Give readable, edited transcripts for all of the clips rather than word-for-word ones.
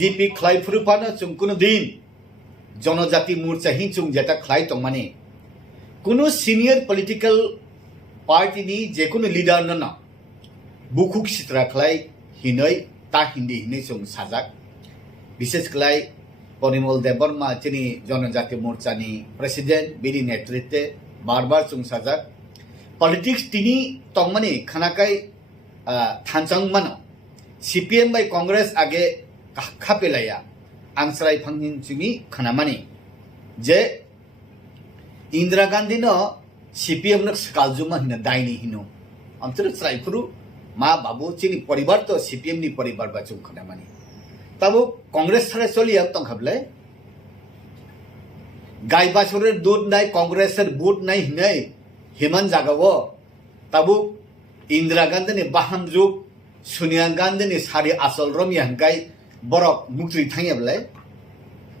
BJP khlai phurupana chung kuno din जनजाति मोर्चा हिंचुं जेटा खलाई तंगमाने कुनो senior political party नि जेकुनो leader न बुखुक सित्रा खलाई हिनै ता हिंदी हिनै chung साजाक विशेष खलाई परिमल देबबर्मा चिनी जनजाति मोर्चा नि प्रेसिडेंट बिनि नेतृत्व बार-बार chung साजाक पॉलिटिक्स तिनी तंगमाने खनाkai थानचंग मानो CPM bai कांग्रेस आगे खापेलाया आंसराय फांगनि चुमी खनामानि जे इंदिरा गांधी न CPM न सकालजुमा हिन दाइनि हिनो अंतर स्राइफुरु मा बाबू चिनी परिवार तो CPM नि परिवार बाचुम खनामानि तबो कांग्रेस थारे चलिया तंखाबले गाय बासुरेर दूध नाय कांग्रेसर बुट नाय हिनै हेमन जागावो तबो इंदिरा गांधी नि बाहाम जुग सोनिया गांधी नि सारि आसल Ramiya हंगाय borok mukri thangya blai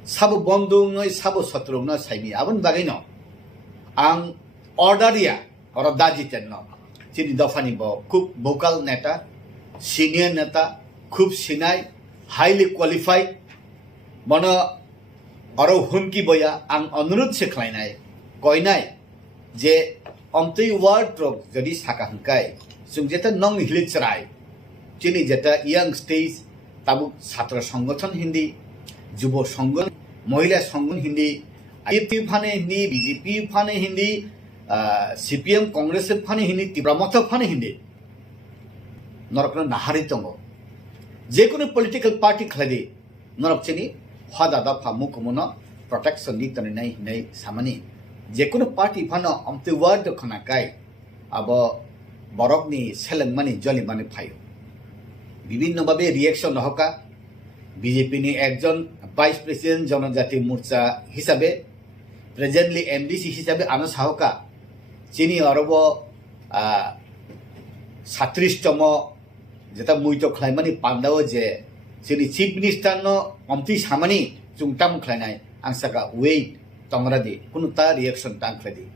sabo bondung noi sabo satrung no saimi abun bagai no ang orderia ora daji tenno chini dofani bo khub vocal neta senior neta khub sinai highly qualified mono aro hunki boya ang anurut se khlainai koinai je omtui word trok jodi saka hangkai sungjeta nong hilitrai chini jeta young stage ताबु छात्र संगठन हिंदी युव संगठन महिला संगठन हिंदी IP फाने हिंदी BJP फाने हिंदी CPM कांग्रेस फाने हिंदी तिब्रामथ फाने हिंदी नरकन नाहारि तंगो जेकुनो पॉलिटिकल पार्टी खलादि नरक चेनि हदादा फामु कमुनो प्रोटेक्शन नि तनि नै नै सामानि जेकुनो पार्टी फानो अमते वर्ड खनाकाय अब बरकनि सेलेंगमानि जलिमानि फायो विभिन्न भावे रिएक्शन हका बीजेपी नि एकजन वाइस प्रेसिडेंट जनजाति मोर्चा हिसाबे प्रेजेंटली एमडीसी हिसाबे आनो साहका चिनी अरब 37तम जेता मुइतो खलाइमानि पान्दाव जे चिनी चीफ मिनिस्टर नो अमति सामानि चुंगताम खलाइनाय आंसाका वेट तंगरादि कुनुता रिएक्शन तांखलादि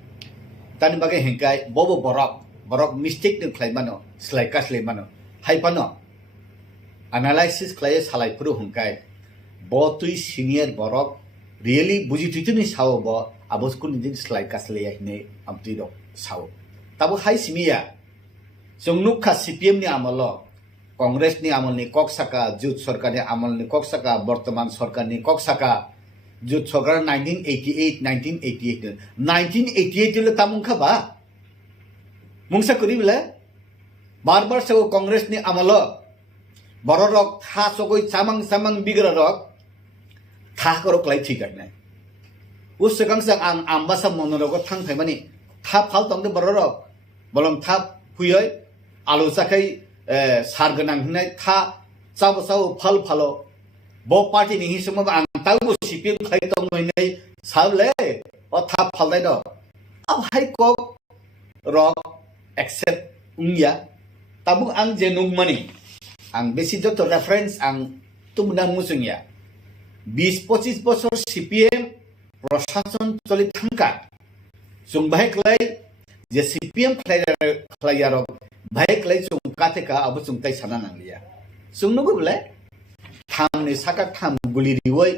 तानि बागे हेंकाय बबो बरक मिस्टेक न खलाइमानो स्लाइकास्लेमानो हाइपानो analysis clay salai puru hungkai bo tui senior borok really buji tuituni sawo bo abos kun din slide kasle ya hine amti do sawo tabo hai simia songnukha CPM ni amalo congress ni amal ni koksaka jut sarkar ni amal ni koksaka bortoman sarkar ni koksaka jut sarkar 1988 le tamungkha ba mungsa kuri bile bar se congress ni amalo borok tha sogoi samang bigra rok tha korok lai thik garnai us sekang sang ang ambasa monorok thang thaimani tha phal tomde borok bolong tha huyoi alu sakai sarganang hinai tha chaw phal phalo bo party ni hisma ang tau CPM khai tong noi sable o tha phal dai do ab hai ko rok accept ungya tabu ang jenung mani ang besi doktor reference ang tumdang musungya 20-25 বছর CPM প্রশাসন চলি থাকা जों बाहाय खलाय जे CPM खलायारक बाहाय खलाय जों कातेका अब जों ताइ साना नांलिया जों नगो बले थामनि साका थाम गुलि रिवै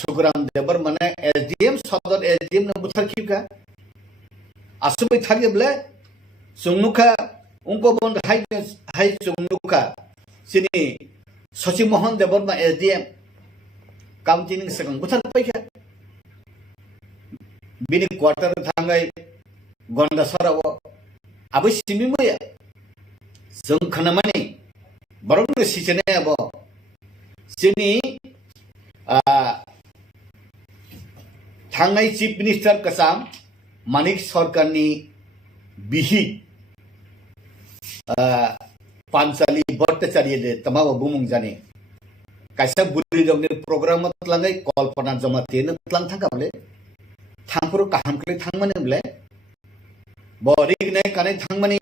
सुग्राम देबर माने SDM सदर SDM न बुथार खिका आसुबै थागे बले जों नुखा उंको बन हाय जों नुखा सिनी सचिव Mohan Debbarma SDM counting second बुथार पैका बिनि क्वार्टर थांगाय गंदा सराव आबो सिमि मया जों खनामानि बरंग सिचने अब सिनि थांनाय चीफ मिनिस्टर कसाम मानिक सरकारनि बिहि पांचाली भट्टाचार्यले तमाव बुमुं जाने कायसा बुरि दंनि प्रोग्राम तलांगै कल्पना जमातेन तलां थांगाबले थांफोर काहामख्लै थांमाने बले बरिगने काने थांमाने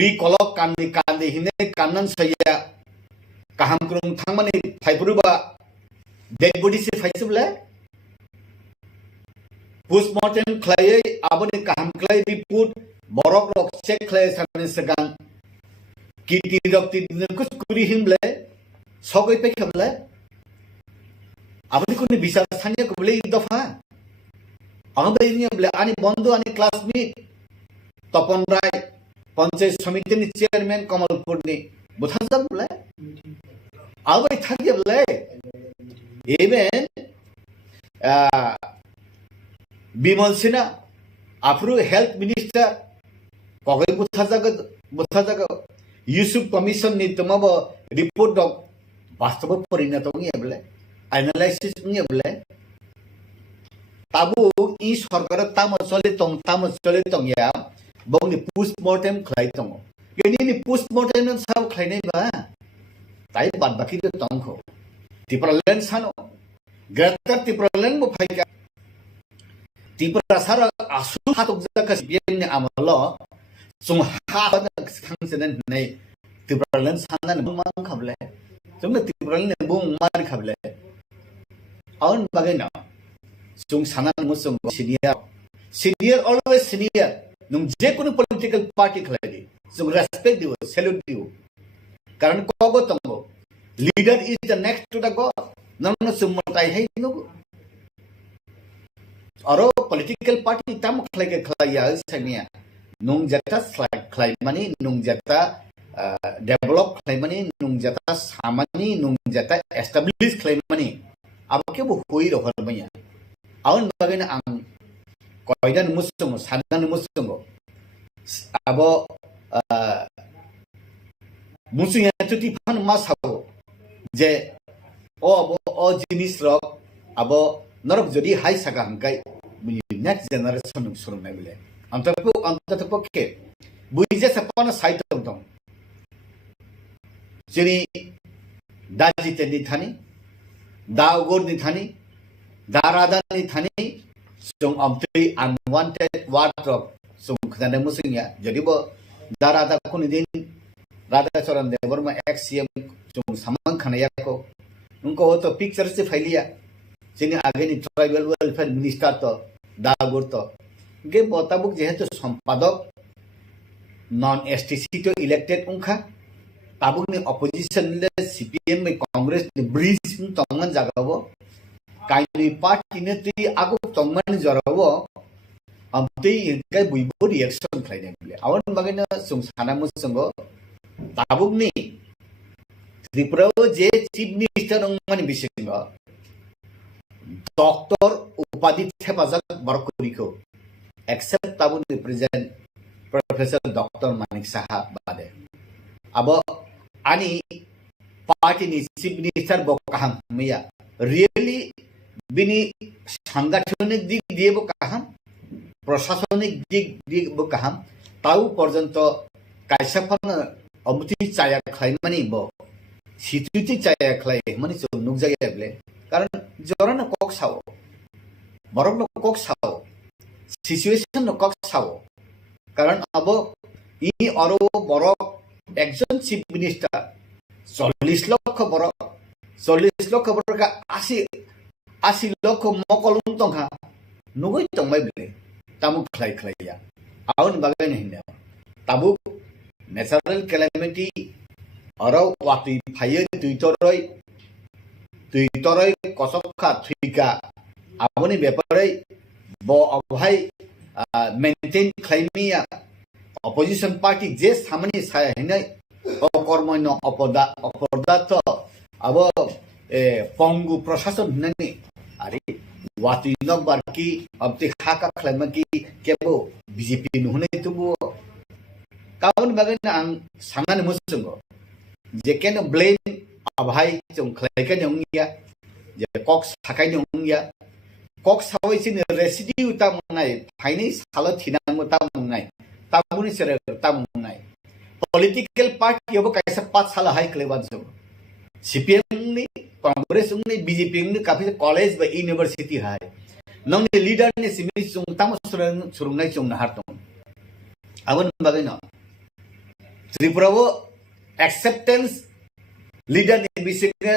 रिकलक कान्दी हिने कानन सया काहामख्रुं थांमाने फाइफुरुबा डेड बॉडी से फाइसबले पोस्टमार्टम खलायै आबने काहामख्लै रिपोर्ट बरक रक चेक खलाय साने सगां किडनी डॉक्टर कुछ कुरी हिमले Sogoi pe khamla abani kuni bisa sthaniya ko bole dafha ambe ini bole ani bondhu ani classmate Tapan Roy panchayat সমিতির চেয়ারম্যান কমলপুরনি বুথাজাম বলে আলবাই থাকিয়ে বলে even বিমল সিনহা আফরু হেলথ মিনিস্টার কগৈ বুথাজাগ ইউসুফ কমিশন নি তোমাব রিপোর্ট ডক বাস্তব পরিণত নিয়ে বলে অ্যানালাইসিস নিয়ে বলে তাবু ই সরকার তাম চলে তং ইয়া bong ni postmortem khlai tong keni ni postmortem non sao khlai nei ba tai bad baki de tong kho Tripura land sano gratar Tripura land mo phai ka Tripura sara asu hatok jaka bien ni amalo sung ha na khang senen nei Tripura land sana ni bung mang khable sung na Tripura land bung mar khable aun bagai na sung sana mo sung senior always senior nung je kono political party khlai di sung respect diu salute diu karan kogo tongo leader is the next to the god nang sum tai hai no aro political party tam khlai ke khlai ya samia nung jata khlai mani nung jata develop khlai mani nung jata samani nung jata establish khlai mani abake bo hoi ro har maya aun bagena ang koidan musung sanan musung abo musung ya tuti pan masao je o jinis rok abo norok jodi hai saka hangkai next generation surung nai bile antapo ke buije sapana site tong jini daji te ni thani daugor ni thani darada ni thani sung amtri unwanted wardrobe sung khana musing ya jadi bo darada kun din rada choran de borma xcm sung samang khana ya ko unko to picture se phailiya jini age ni tribal welfare minister to dagor to ge botabuk jehetu সম্পাদক non stc to elected unkha tabuk ni opposition le cpm me congress ni bridge tongman jagabo kaini party ne ti agu tongman jarabo amtei kai buibo reaction khlai ne bile awan bagena sung sana musungo tabuk ni Tripura je chief minister ongmani bisingo doctor upadhi thepajak barkuriko except tabuk ni present professor dr manik saha bade abo ani party ni chief minister bo kaham meya really bini সাংগঠনিক দিক দিয়ে কাহাম প্রশাসনিক দিক দিয়ে কাহাম তাও পর্যন্ত কাইসাফান অমতি চায়া খাইমানি ব সিতুতি চায়া খাই মানে নুক জায়গা বলে কারণ জরন কক সাও বরং কক সাও সিচুয়েশন কক সাও কারণ আব ই অর বড় একজন চিফ মিনিস্টার 40 লক্ষ বড় 40 লক্ষ বড় 80 লক্ষ মকলুম তংহা নুগৈ তংমাই বলে তামুক খাই খাইয়া আউন বাগাই নহিনা তাবুক ন্যাচারাল ক্যালামিটি অরাও ওয়াতি ফাইয়ে দুইতরই কসকা থুইকা আবনি ব্যাপারে ব অভাই মেইনটেইন খাইমিয়া অপোজিশন পার্টি যে সামনে সায় হিনাই অকর্মণ্য অপদার্থ আব পঙ্গু প্রশাসন হিনানি আরে ওয়াতি নকবার কি অবতি খাকা খাইমা কি কেবো বিজেপি নুহনে তুবু কাউন বাগান আং সাংগান মুসুঙ্গো যে কেন ব্লেম আভাই চং খাইকা নংইয়া যে কক সাকাই নংইয়া কক সাওইসিন রেসিডিউ তামনাই ফাইনি সালো থিনামো তামনাই তামুনি সেরে তামনাই পলিটিক্যাল পার্টি হবো কাইসা 5 সাল হাই ক্লেবান জব CPM ni Congress ni BJP ni काफी कॉलेज बा यूनिवर्सिटी हाय नंग लीडर ni सिमी chung tam surungnai chung na hartong abon bagai na Tripura wo acceptance leader ni bisinga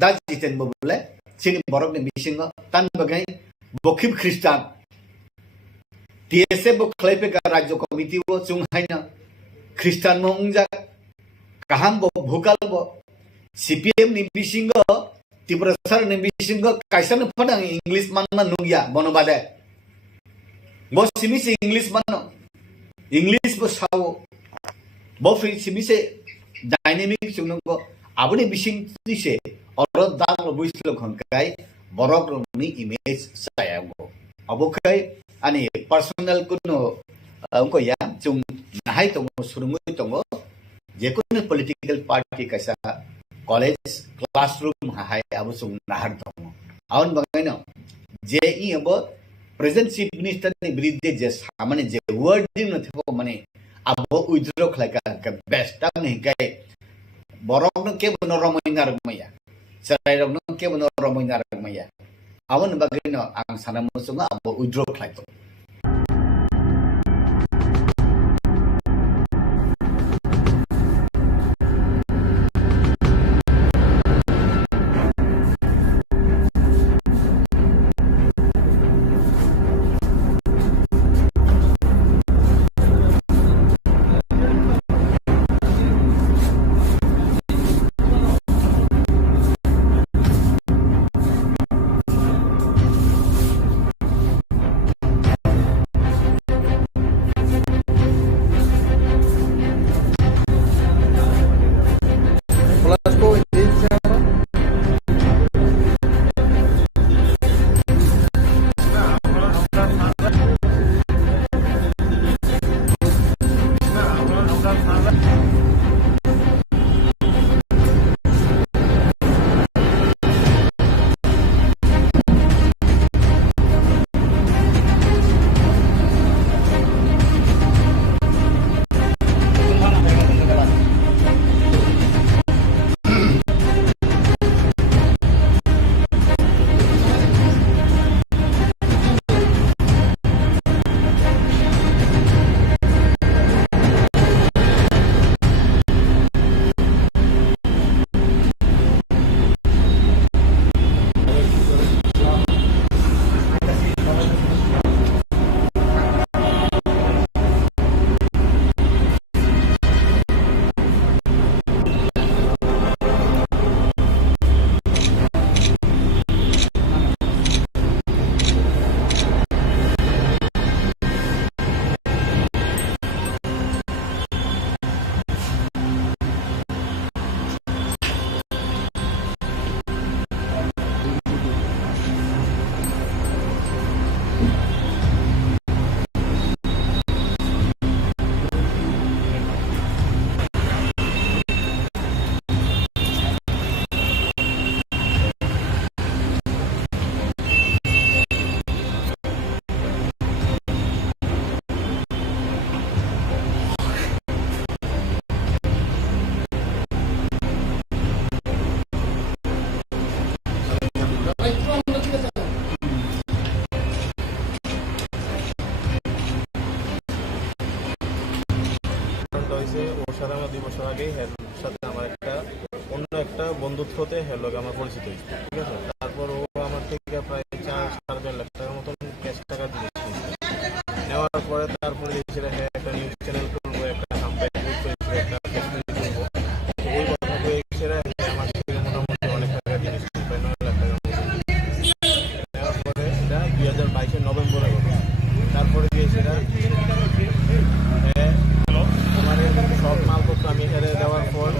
da jiten bo bole sini borok ni bisinga tan bagai bokhib christian TSA bo khlaipe ka rajya committee wo chung haina christian mo ungja kaham bo bhukal bo CPM ni bisingo Tripura ni bisingo kaisa no padang English man nungya bono bade bo simise English man English bo sawo bo simise dynamic sungno aboni bising tise oro dang lo buislo khonkai borok ni image sayago abokai ani personal kuno ko ya chung nahai tongo surumui tongo jekono political party kaisa college classroom hai abo chung nahar tongo aun bangaino je I abo present chief minister ni biridde je samane je wording no thebo mane abo withdraw khlaika best tang ni kai borok no ke bono romoinar maya sarai rok no ke bono romoinar maya aun bangaino ang sanamu sunga abo withdraw khlaito বন্ধুত্বতে হের লোক আমার পরিচিত হয়েছে, ঠিক আছে। তারপর ও আমার থেকে প্রায় 4-4.5 লাখ টাকার মতন ক্যাশ টাকা জিনিস নেওয়ার পরে তারপরে সেটা একটা নিউজ চ্যানেল করবো, একটা সাম্পাই করবো, একটা করবো, ওই কথা বলে সেটা আমার থেকে মোটামুটি অনেক টাকা জিনিস 9 লাখ টাকার মতো নেওয়ার পরে এটা 2022 নভেম্বরে হলো। তারপরে গিয়ে সেটা আমার সব মালপত্র আমি হেরে দেওয়ার পর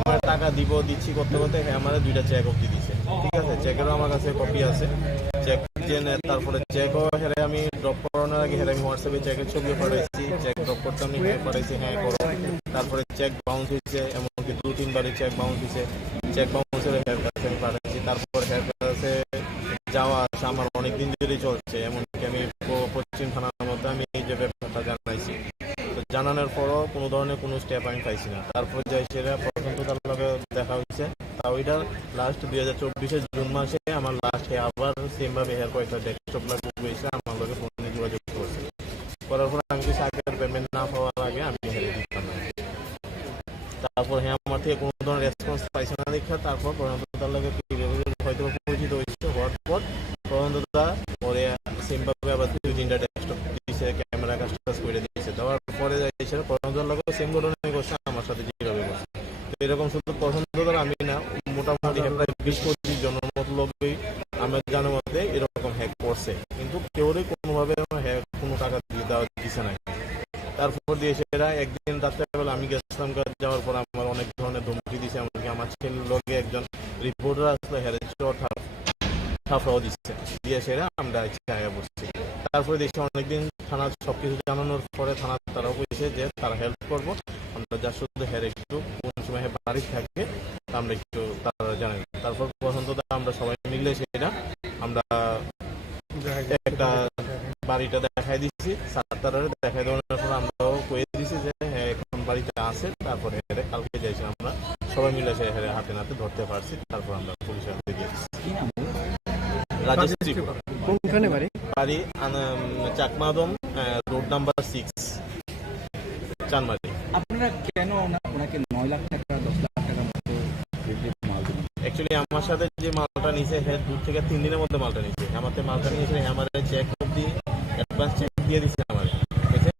আমার টাকা দিচ্ছি করতে করতে আমার 2টা চেক অব্দি দিছে, ঠিক আছে। চেকেরও আমার কাছে কপি আছে, চেক তারপরে চেকও হেরে আমি ড্রপ করানোর আগে হেরে আমি হোয়াটসঅ্যাপে চেকের ছবি পাঠাইছি, চেক ড্রপ করতে আমি পাঠাইছি হ্যাঁ করো। তারপরে চেক বাউন্স হয়েছে, এমনকি 2-3 বারে চেক বাউন্স হয়েছে, চেক বাউন্সের হেয়ার কাছে আমি পাঠাইছি। তারপর হেয়ার কাছে যাওয়া আসা আমার অনেকদিন ধরেই চলছে, এমনকি আমি পশ্চিম থানার মধ্যে আমি এই যে ব্যাপারটা জানাইছি, জানানোর পরও কোনো ধরনের কোনো স্টেপ আমি পাইছি না। তারপর যাই সেটা প্রথম তো তার লগে দেখা হয়েছে, তা ওইটা লাস্ট 2024 জুন মাসে আমার লাস্টে আবার সেমভাবে হেয়ার কয়েকটা ডেস্কটপ বুক হয়েছে, আমার লগে ফোনে যোগাযোগ করছে। করার পর আমি কিছু আগের পেমেন্ট না পাওয়ার আগে আমি হেরে দিতাম না। তারপর হ্যাঁ আমার থেকে কোনো ধরনের রেসপন্স পাইছে না দেখা, তারপর প্রধানত তার লগে হয়তো পরিচিত হয়েছে, হওয়ার পর প্রধানতা পরে সেমভাবে আবার 2-3টা ডেস্কটপ দিয়েছে, ক্যামেরা কাজ করে দিয়েছে। দেওয়ার পরে যাই সেটা প্রধানতার লগে সেম ঘটনা করছে আমার সাথে যেভাবে করছে। তো এরকম শুধু প্রধানতার আমি বিশ-25 জনের মতলবেই আমার জানার মধ্যে এরকম হ্যাক করছে, কিন্তু কেউরই কোনোভাবে হ্যাক কোনো টাকা দিয়ে দেওয়া দিছে না। তারপর দিয়ে সেটা একদিন রাত্রেবেলা আমি গেছিলাম, যাওয়ার পর আমার অনেক ধরনের ধমকি দিছে, এমনকি আমার ছেলের লগে একজন রিপোর্টার আসলে হ্যারেসও ঠাফরাও দিচ্ছে, দিয়ে সেটা আমরা আয়া বসছি। তারপরে দেখছি অনেকদিন থানা সবকিছু জানানোর পরে থানা তারাও বলছে যে তারা হেল্প করবো, আমরা যা শুধু হ্যাঁ একটু কোন সময় বাড়ি থাকে আমরা একটু তারা জানাই। তারপর পর্যন্ত আমরা সবাই মিলে সেটা আমরা একটা বাড়িটা দেখাই দিচ্ছি, তারা দেখাই দেওয়ার পর আমরাও কয়ে দিচ্ছি যে হ্যাঁ এখন বাড়িতে আছে। তারপরে কালকে যাইছি আমরা সবাই মিলে সে হাতে নাতে ধরতে পারছি, তারপর আমরা পুলিশের হাতে দিয়েছি। রাজেশ ত্রিপুরা। কোনখানে বাড়ি? বাড়ি চাকমাদম, রোড নাম্বার 6, চানমারি। আপনারা কেন ওনাকে 9 লাখ টাকা 10 লাখ টাকা মতো মাল দিলেন? অ্যাকচুয়ালি আমার সাথে যে মালটা নিয়েছে হ্যাঁ 2 থেকে 3 দিনের মধ্যে মালটা নিয়েছে, আমাদের মালটা নিয়েছে আমার চেক অব্দি অ্যাডভান্স চেক দিয়ে দিচ্ছে আমার, ঠিক আছে?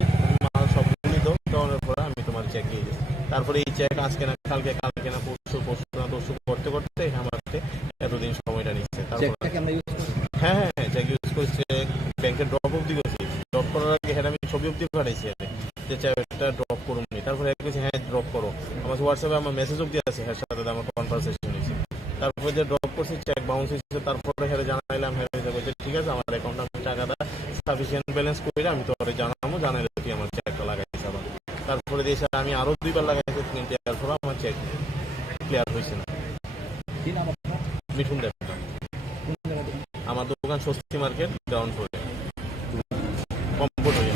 মাল সবগুলি দেওয়ার পরে আমি তোমার চেক দিয়ে দিচ্ছি। তারপরে এই চেক আজকে না কালকে, কালকে না পরশু, পরশু না তরশু করতে করতে আমার এতদিন সময়টা নিচ্ছে। হ্যাঁ হ্যাঁ হ্যাঁ চেক ইউজ করছে, ব্যাংকে ড্রপ অব্দি করছি, ড্রপ করার আগে হ্যাঁ আমি ছবি অব্দি পাঠাইছি যে চেকটা ড্রপ করুন। তারপরে হ্যাঁ ড্রপ করো, আমার হোয়াটসঅ্যাপে আমার মেসেজ অব্দি আছে, হ্যাঁ সাথে আমার কনভারসেশন হয়েছে। তারপরে যে ড্রপ করছি চেক বাউন্স হয়েছে, তারপরে হ্যাঁ জানাইলাম, হ্যাঁ বলছে ঠিক আছে আমার অ্যাকাউন্টে আমি টাকাটা সাফিসিয়েন্ট ব্যালেন্স করে আমি তোরে জানাবো, জানাইলে তুই আমার চেকটা লাগাইছি আবার। তারপরে দিয়ে আমি আরো 2 বার লাগাইছি, কিন্তু এরপরে আমার চেক ক্লিয়ার হয়েছে না। মিঠুন দেব। আমার দোকান স্বস্তি মার্কেট, গ্রাউন্ড ফ্লোরে, কমফোর্ট হয়ে।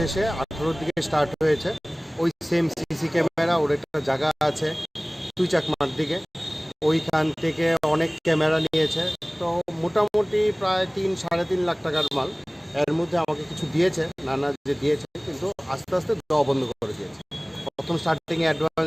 শেষে 18 দিকে স্টার্ট হয়েছে। ওই সেম সিসি ক্যামেরা ওর একটা জায়গা আছে চাকমার দিকে, ওইখান থেকে অনেক ক্যামেরা নিয়েছে। তো মোটামুটি প্রায় 3-3.5 লাখ টাকার মাল। এর মধ্যে আমাকে কিছু দিয়েছে, নানা যে দিয়েছে, কিন্তু আস্তে আস্তে দেওয়া বন্ধ করে দিয়েছে। প্রথম স্টার্টিংয়ে অ্যাডভান্স